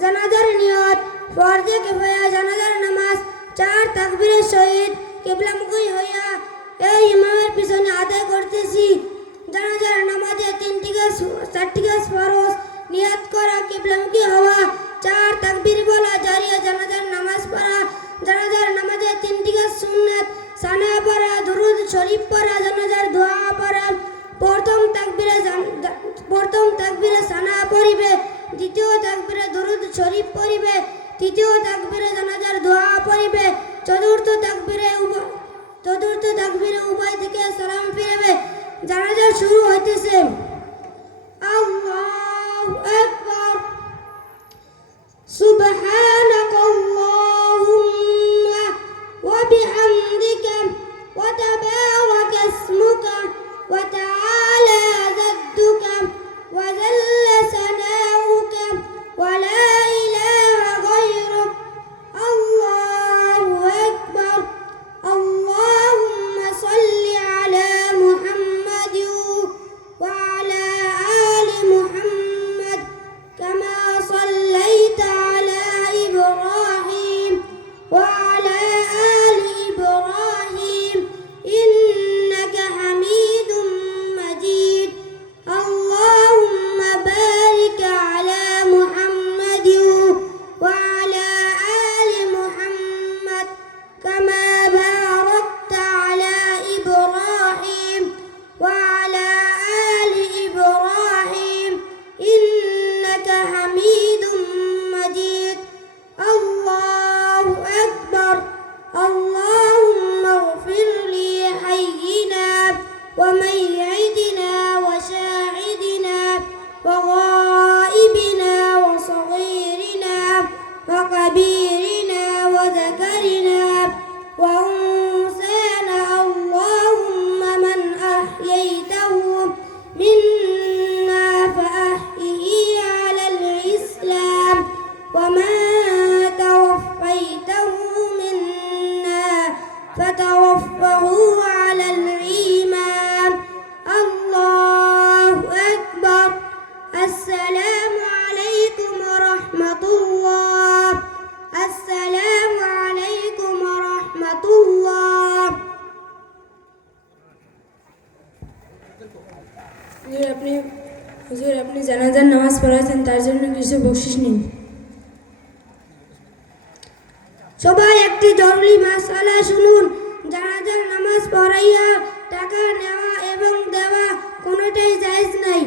জানাজার নিয়ত ফরজে কিফায়া জানাজার নামাজ 4 তাকবীরের সহিত কিবলামুখী হইয়া এই ইমামের পিছনে আদায় করতেছি। জানাজার নামাজে 4টি কাজ ফরজ, নিয়ত করা, কিবলামুখী হওয়া, 4 তাকবীর বলা, জারিয়া জানাজার নামাজ পড়া। জানাজার নামাজে 3টি কাজ সুন্নাত, সানা পড়া, দুরূদ শরীফ পড়া, জানাজার দোয়া পড়া। প্রথম তাকবীরে সানা পড়িবে, দ্বিতীয় তাকবীরে দুরূদ শরীফ পড়িবে, তৃতীয় তাকবীরে জানাজার দোয়া পড়িবে, চতুর্থ তাকবীরে উভয় দিকে সালাম ফিরাবে। জানাজা শুরু হইতেছে। আল্লাহু আকবার। সুবহানাকাল্লাহুম্মা ওয়া বিহামদিকা ওয়া তাবারাকা ইসমুকা ওয়া তাআলা জাদ্দুকা ওয়া জাল্লা সানাউকা ওয়া লা ইলাহা গায়রুক। আল্লাহু আকবার। আল্লাহুম্মা সাল্লি আলা মুহাম্মাদিন ওয়া আলা আলি মুহাম্মাদ কামা সাল্লাইতা আলা ইব্রাহিম ওয়া আলা আলি ইব্রাহিম ইন্নাকা হামিদুম মাজিদ। আল্লাহুম্মা বারিক আলা মুহাম্মাদিন ওয়া আলা আলি মুহাম্মাদ কামা বারাকতা আলা ইব্রাহিম ওয়া আলা আলি ইব্রাহিম ইন্নাকা হামিদুম মাজিদ। আল্লাহু আকবার। আল্লাহুম্মা ইগফির লি হাইয়িনা ওয়া মাইয়িতিনা ওয়া শাহিদিনা ওয়া গায়িবিনা ওয়া صغيرنا وكبيرنا وذكرنا وأنثانا. اللهم من أحييته منا فأحيه على الإسلام ومن توفيته منا فتوفه على الإيمان. الله أكبر. السلام عليكم ورحمة الله. السلام عليكم ورحمة الله. হুজুর আপনি জানাজার নামাজ পড়াচ্ছেন, তার জন্য কিছু বকশিশ নিন। সবাই একটি জরুরি মাসআলা শুনুন। জানাজার নামাজ পড়াইয়া টাকা নেওয়া এবং দেওয়া কোনোটাই জায়েজ নাই।